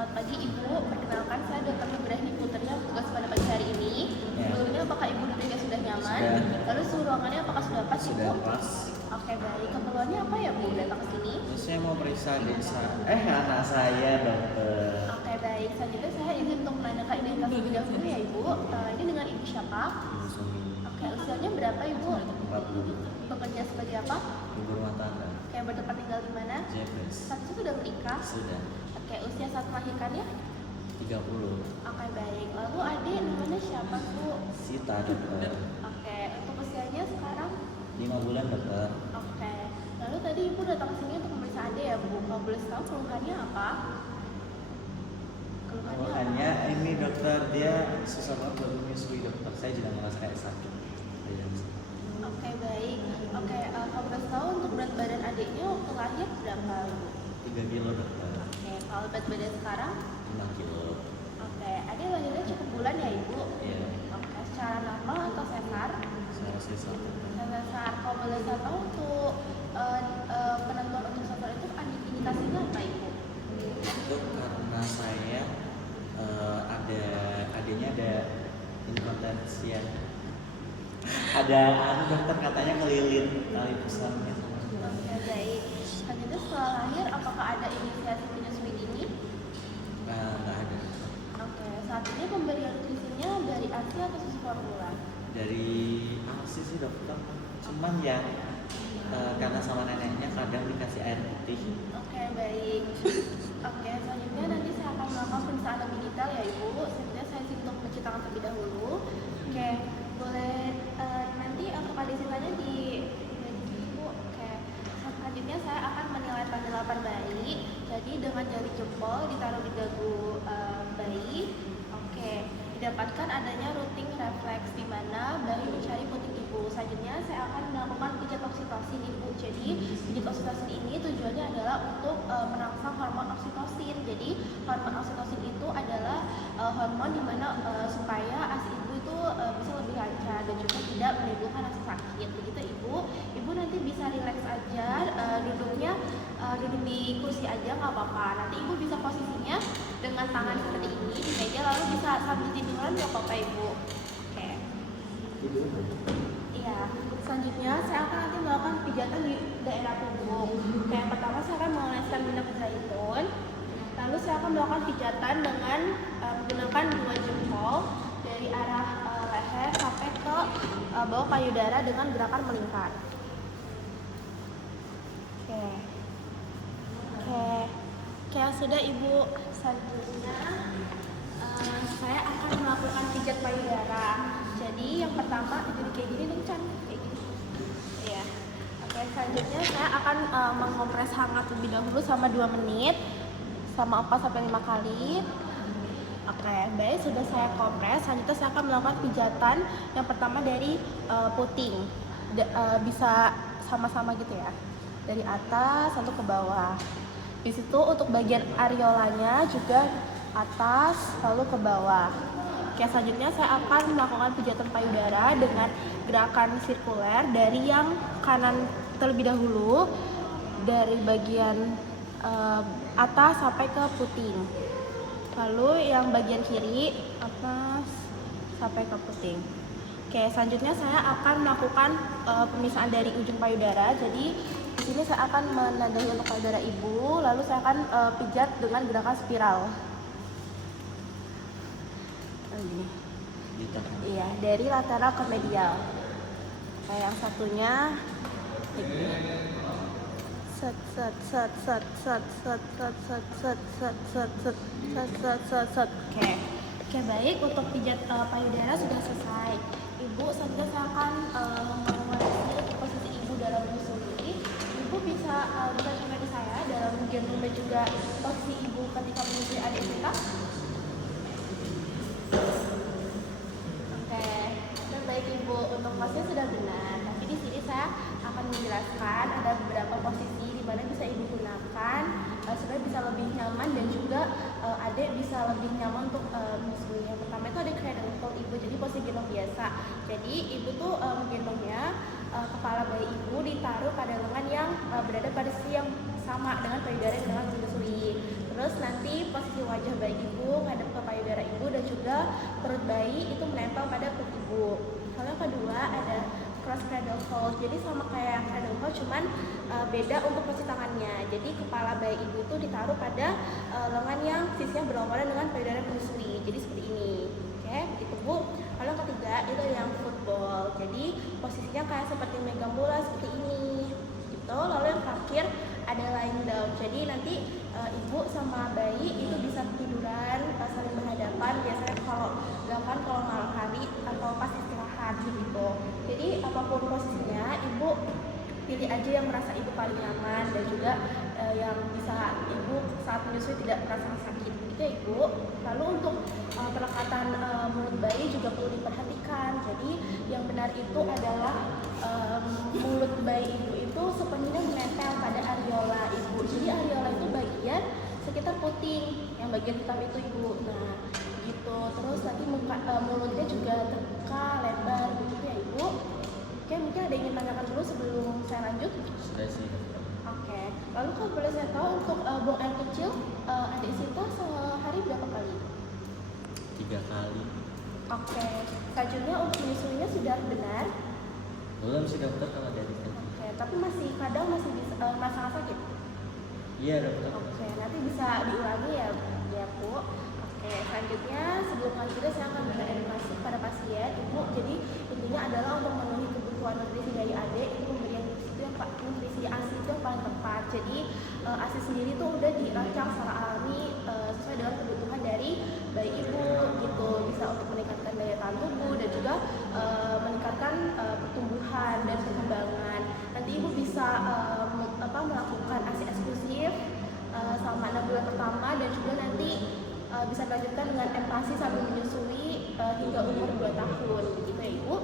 Selamat pagi Ibu, perkenalkan saya Dr. Nugrahni Putri yang bertugas pada pagi hari ini. Sebelumnya apakah Ibu duduknya sudah nyaman? Sudah. Lalu suhu ruangannya apakah sudah pas Ibu? Sudah pas. Oke baik, keperluannya apa ya Bu datang ke sini? Saya mau periksa anak saya, dokter. Oke baik, selanjutnya saya izin untuk menanyakan identitas terlebih dahulu ya Ibu. Ini dengan Ibu siapa? Oke, usianya berapa Ibu? 40. Bekerja sebagai apa? Ibu rumah tangga. Oke, bertempat tinggal di mana? Jebres. Statusnya sudah menikah? Sudah. Oke, usia saat melahirkannya? 30. Oke baik, lalu adik namanya siapa Bu? Sita, dokter. Oke, untuk usianya sekarang? 5 bulan, dokter. Oke, lalu tadi Ibu datang ke sini untuk memeriksa adik ya Bu? Kalau boleh tahu keluhannya apa? Keluhannya apa? Makanya ini dokter, dia susah banget buat menyusui, dokter. Saya juga ngerasa kayak sakit. Oke baik, oke kalau boleh tahu untuk berat badan adiknya waktu lahir berapa Bu? 3 kilo, dokter. Oke, kalau berat badan sekarang? 6 kilo. Oke, adik lahirnya cukup bulan ya Ibu? Iya. Oke, secara normal atau sesar? Saya sesar. Sesar, kalau boleh tahu untuk penentuan untuk sesar itu indikasinya apa Ibu? Itu karena saya ada adanya ada inkontinensia. Ada dokter katanya ngelilit tali pusarnya. Oke baik. Selanjutnya setelah lahir apakah ada inisiasi menyusui dini? Nggak ada. Oke, saat ini pemberian nutrisinya dari ASI atau susu formula? Dari ASI sih dokter. Cuman yang karena sama neneknya kadang dikasih air putih. Oke baik. Oke, selanjutnya nanti saya akan melakukan pemeriksaan lebih detail ya Ibu. Selanjutnya saya untuk mencuci tangan terlebih dahulu. Oke, boleh nanti untuk adik sisanya di Ibu. Oke, selanjutnya saya akan menilai tanda lapar bayi. Jadi dengan jari jempol ditaruh di dagu bayi. Oke, didapatkan adanya routing refleks di mana bayi mencari puting ibu. Selanjutnya saya akan melakukan pijat oksitosin Ibu. Jadi pijat oksitosin ini tujuannya adalah untuk merangsang hormon oksitosin. Jadi hormon oksitosin itu adalah hormon di mana supaya ASI ibu itu bisa lebih lancar dan juga tidak menimbulkan rasa sakit. Begitu Ibu. Ibu nanti bisa rileks aja, duduknya duduk di kursi aja nggak apa-apa. Nanti Ibu bisa posisinya dengan tangan seperti ini di meja, lalu bisa sambil tiduran nggak apa-apa Ibu. Oke. Iya. Selanjutnya saya akan nanti melakukan pijatan di daerah punggung. Yang pertama saya akan mengoleskan minyak zaitun. Lalu saya akan melakukan pijatan dengan menggunakan 2 jempol dari arah leher sampai ke bawah payudara dengan gerakan melingkar. Oke. Oke, sudah Ibu. Selanjutnya saya akan melakukan pijat payudara. Jadi yang pertama jadi kayak gini kan, kayak gini. Iya. Oke, selanjutnya saya akan mengompres hangat lebih dahulu selama 2 menit sama 4 sampai 5 kali. Oke, baik, sudah saya kompres. Selanjutnya saya akan melakukan pijatan yang pertama dari puting. Bisa sama-sama gitu ya. Dari atas lalu ke bawah. Di situ untuk bagian areolanya juga atas lalu ke bawah. Oke, selanjutnya saya akan melakukan pijatan payudara dengan gerakan sirkuler dari yang kanan terlebih dahulu, dari bagian atas sampai ke puting. Lalu yang bagian kiri atas sampai ke puting. Oke, selanjutnya saya akan melakukan pemisahan dari ujung payudara. Jadi di sini saya akan menandai untuk payudara ibu, lalu saya akan pijat dengan gerakan spiral. Ini. Iya, dari lateral ke medial. Kayak yang satunya ini. Set. Oke, baik, untuk pijat payudara sudah selesai. Ibu, selanjutnya saya akan mengoreksi untuk posisi ibu dalam menyusui. Ibu bisa coba di saya dalam gendong dan juga posisi ibu ketika menyusui adik kita. Oke, dan baik Ibu, untuk posisi sudah benar. Tapi di sini saya akan menjelaskan ada beberapa posisi di mana bisa Ibu gunakan supaya bisa lebih nyaman dan juga adik bisa lebih nyaman untuk menyusui. Yang pertama itu ada cradle hold Ibu, jadi posisi gendong biasa. Jadi Ibu tuh menggendongnya, kepala bayi Ibu ditaruh pada lengan yang berada pada sisi yang sama dengan payudara yang dengan menyusui. Terus nanti posisi wajah bayi ibu ngadep ke payudara ibu dan juga perut bayi itu menempel pada perut ibu. Lalu yang kedua ada cross cradle hold. Jadi sama kayak cradle hold, cuman beda untuk posisi tangannya. Jadi kepala bayi ibu itu ditaruh pada lengan yang sisinya berlawanan dengan payudara menyusui. Jadi seperti ini. Oke, itu Bu. Lalu yang ketiga itu yang football. Jadi posisinya kayak seperti megang bola seperti ini. Gitu. Lalu yang terakhir ada lying down. Jadi nanti ibu sama bayi itu bisa tiduran saling berhadapan. Biasanya kalau dilakukan kalau malam hari atau pas istirahat gitu. Jadi apapun posisinya ibu pilih aja yang merasa ibu paling nyaman dan juga yang bisa ibu saat menyusui tidak merasa sakit gitu ya ibu. Lalu untuk pelekatan mulut bayi juga perlu diperhatikan. Jadi yang benar itu adalah mulut bayi ibu itu sepenuhnya menempel pada areola ibu. Jadi areola itu bagian sekitar puting, yang bagian hitam itu ibu. Nah gitu. Terus nanti mulutnya juga terbuka lebar begitu ya ibu. Oke, mungkin ada yang ingin tanyakan dulu sebelum saya lanjut? Sudah sih. Oke, lalu kalau boleh saya tahu untuk buang air kecil, adik Sinta sehari berapa kali? 3 kali. Oke, selanjutnya untuk menyusuinya sudah benar? Belum sih dokter kalau dari tadi. Oke, tapi kadang masih bisa merasa sakit? Iya dokter. Oke, nanti bisa diulangi ya Bu. Oke, selanjutnya sebelum lanjut saya akan berikan edukasi pada pasien ibu. Jadi intinya adalah untuk memenuhi kebutuhan nutrisi dari adik itu pemberian nutrisi ASI itu yang paling tepat. Jadi ASI sendiri itu udah dirancang secara alami sesuai dengan kebutuhan dari bayi ibu gitu. Bisa untuk meningkatkan daya tahan tubuh dan juga meningkatkan pertumbuhan dan perkembangan. Nanti ibu bisa melakukan ASI eksklusif selama 6 bulan pertama dan juga nanti bisa dilanjutkan dengan empasi sambil menyusui hingga umur 2 tahun begitu ya ibu.